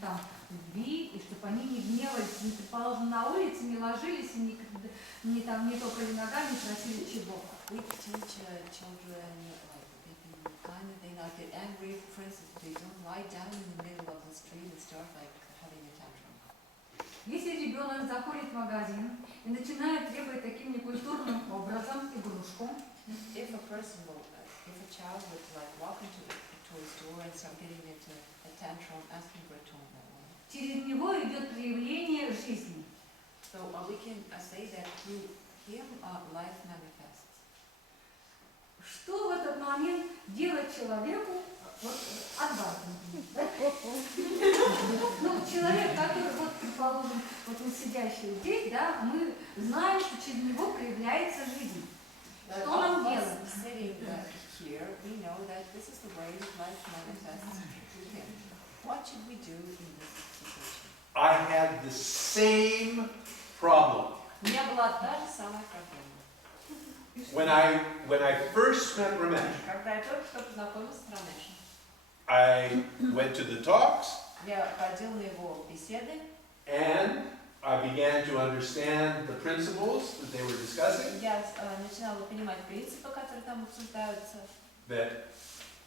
там любви, и чтобы они не гневались, не, предположим, на улице, не ложились, и не топали ногами, не просили чего. We teach children they can kind of they not get angry. For instance, they don't lie down in the middle of the street and start like having a tantrum. Если ребенок заходит в магазин и начинает требовать таким некультурным образом игрушку, if a child would like walk into the toy store and start getting into a tantrum, asking for a toy that way, через него идет проявление жизни. so we can say that through him life manifests. Что в этот момент делать человеку? Вот Адвайте. Ну, человек, который, вот, предположим, вот он сидящий здесь, да, мы знаем, что через него проявляется жизнь. Что нам делать? Sitting here, we know that this is the way life manifests through him. What should we do in this situation? I had the same problem. У меня была та же самая проблема. When I first met Ramesh, Когда я только что познакомился с Рамешем, I went to the talks я ходил на его беседы, and I began to understand the principles that they were discussing. я начинала понимать принципы, которые там обсуждаются, That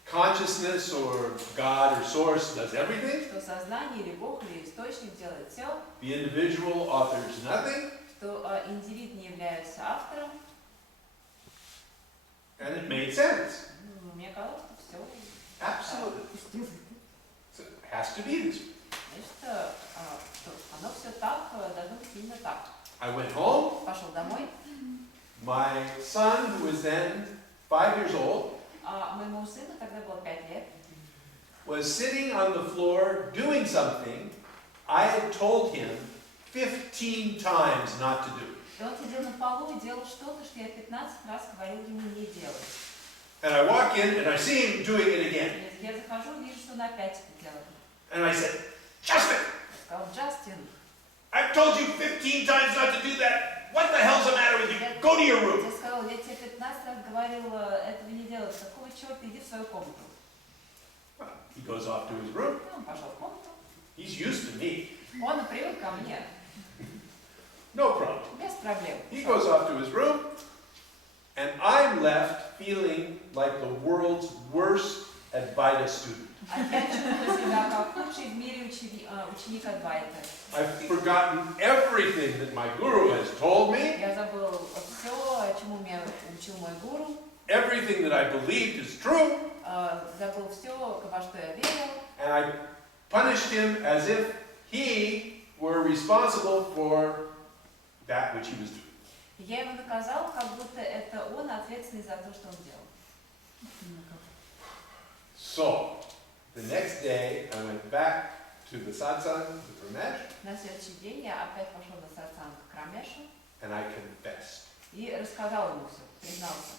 consciousness or God or source does everything. что сознание или Бог или источник делает все, The individual authors nothing. что индивид не является автором. And it made sense. Мне казалось, что все. Absolutely. So it has to be this way. Значит, оно все так, должно быть именно так. I went home. Пошел домой. My son, who was then 5 years old, Моему сыну тогда было 5 лет. was sitting on the floor doing something I had told him 15 times not to do. И он сидел на полу и делал что-то, что я 15 раз говорил ему не делать. And I walk in and I see him doing it again. Я захожу, вижу, что он опять это делает. And I said, Justin, Я сказал, Джастин, I've told you 15 times not to do that. What the hell's the matter with you? Go to your room. я сказал, я тебе 15 раз говорил этого не делать. Какого черта, иди в свою комнату. He goes off to his room. И он пошел в комнату. He's used to me. Он привык ко мне. No problem. Без проблем. He goes off to his room. And I'm left feeling like the world's worst Advaita student. А я чувствую себя как худший в мире ученик Адвайта. I've forgotten everything that my guru has told me. Я забыл все, чему меня учил мой гуру. Everything that I believed is true. Забыл все, во что я верил. And I punished him as if he were responsible for that which he was doing. Я его наказал, как будто это он ответственный за то, что он делал. So, the next day I went back to the satsang with Ramesh. На следующий день я опять пошел на сатсанг к Рамешу And I confessed. и рассказал ему все, признался.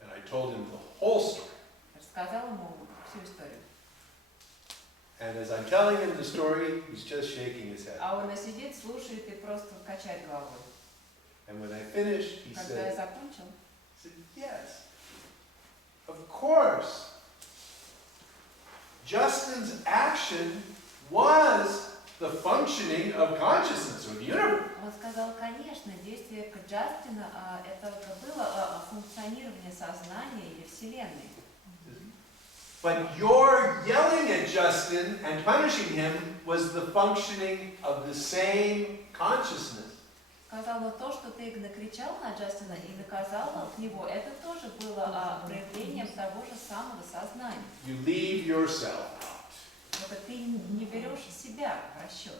And I told him the whole story. Рассказал ему всю историю. And as I'm telling him the story, he's just shaking his head. А он сидит, слушает и просто качает головой. And when I finished, he Когда я said, закончил, yes, of course. Justin's action was the functioning of consciousness or the universe. он сказал, конечно, действие Джастина это было функционирование сознания или Вселенной. But your yelling at Justin and punishing him was the functioning of the same consciousness. Сказал, но то, что ты накричал на Джастина и наказал его, это тоже было проявлением того же самого сознания. You leave yourself out. Это ты не берешь себя в расчет.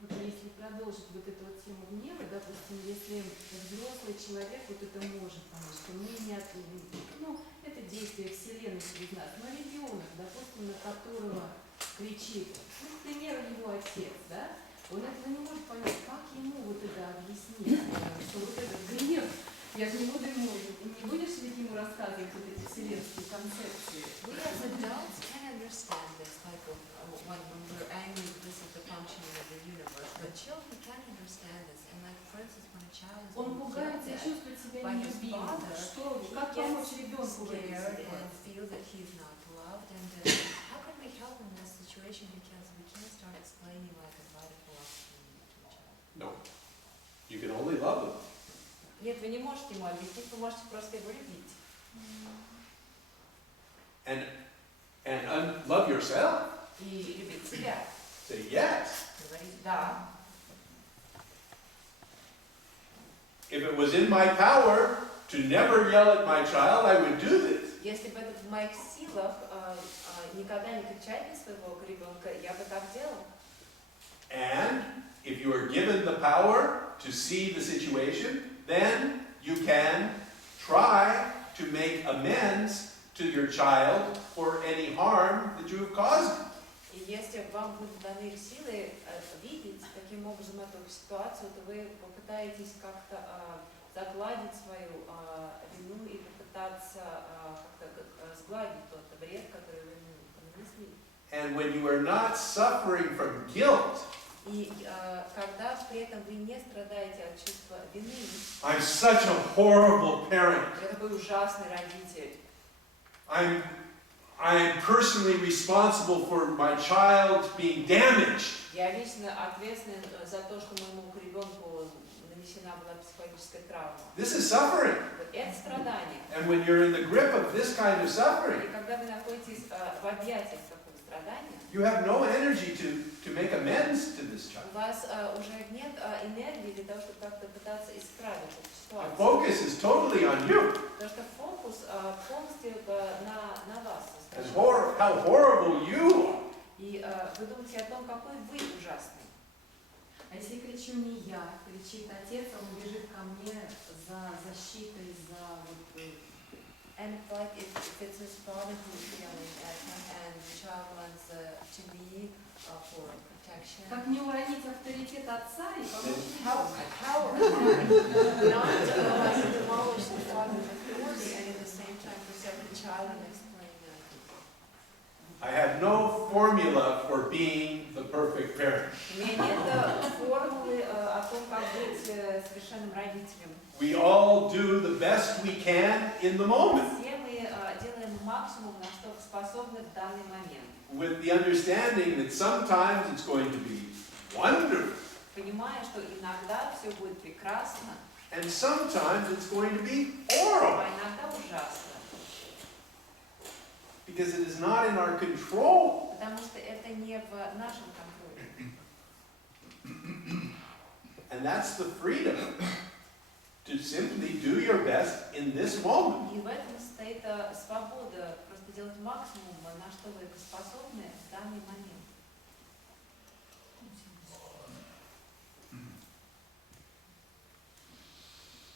Вот если продолжить вот эту вот тему гнева, допустим, если взрослый человек вот это может помочь, что мы не это действие Вселенной через нас, но ребенок, допустим, на которого кричит, к примеру, его отец, да, он этого не может понять, как ему вот это объяснить, что вот этот гнев, я же не будешь ведь ему рассказывать вот эти вселенские концепции. We as adults can understand this, like when we're angry, this is the functioning of the universe. But children can't understand this. And like, for instance, when a child is Он being пугается и yelled at чувствует себя by his нелюбимым. father, Что, he как помочь gets ребенку в этой scared and ситуации? feels that he's not loved. And how can we help in this situation? Because we can't start explaining like Advaita philosophy to a child. No. You can only love them. Нет, вы не можете ему объяснить, вы можете просто его любить. And love yourself. И любить себя. Say yes. Говорить «да». If it was in my power to never yell at my child, I would do this. Если бы это в моих силах никогда не кричать на своего ребенка, я бы так делал. And if you are given the power to see the situation, then you can try to make amends to your child for any harm that you have caused. И если вам будут даны силы видеть таким образом эту ситуацию, то вы попытаетесь как-то загладить свою вину и попытаться как-то сгладить тот вред, который вы нанесли. And when you are not suffering from guilt, И когда при этом вы не страдаете от чувства вины, I'm such a horrible parent. я такой ужасный родитель. I am personally responsible for my child being damaged. Я лично ответственен за то, что моему ребенку нанесена была психологическая травма. This is suffering. Это страдание. And when you're in the grip of this kind of И suffering, когда вы находитесь в объятиях такого страдания, you have no energy to make amends to this child. у вас уже нет энергии для того, чтобы как-то пытаться исправить эту The ситуацию. focus is totally on you. Потому что фокус полностью на вас. And how horrible you are. И вы думаете о том, какой вы ужасный. А если кричу не я, кричит отец, он бежит ко мне за защитой, за вот... And like if it's his father who's yelling at him and the child wants to be for protection. Как не уронить авторитет отца и помочь How ребенку? not to demolish the father's authority and at the same time protect the child and explain that. I have no formula for being the perfect parent. У меня нет формулы о том, как быть совершенным родителем. We all do the best we can in the moment, Все мы делаем максимум, на что способны в данный момент. with the understanding that sometimes it's going to be wonderful, Понимая, что иногда все будет прекрасно, and sometimes it's going to be а horrible, иногда ужасно. because it is not in our control. Потому что это не в нашем контроле. And that's the freedom to simply do your best in this moment. И в этом стоит свобода просто делать максимум, на что вы способны в данный момент.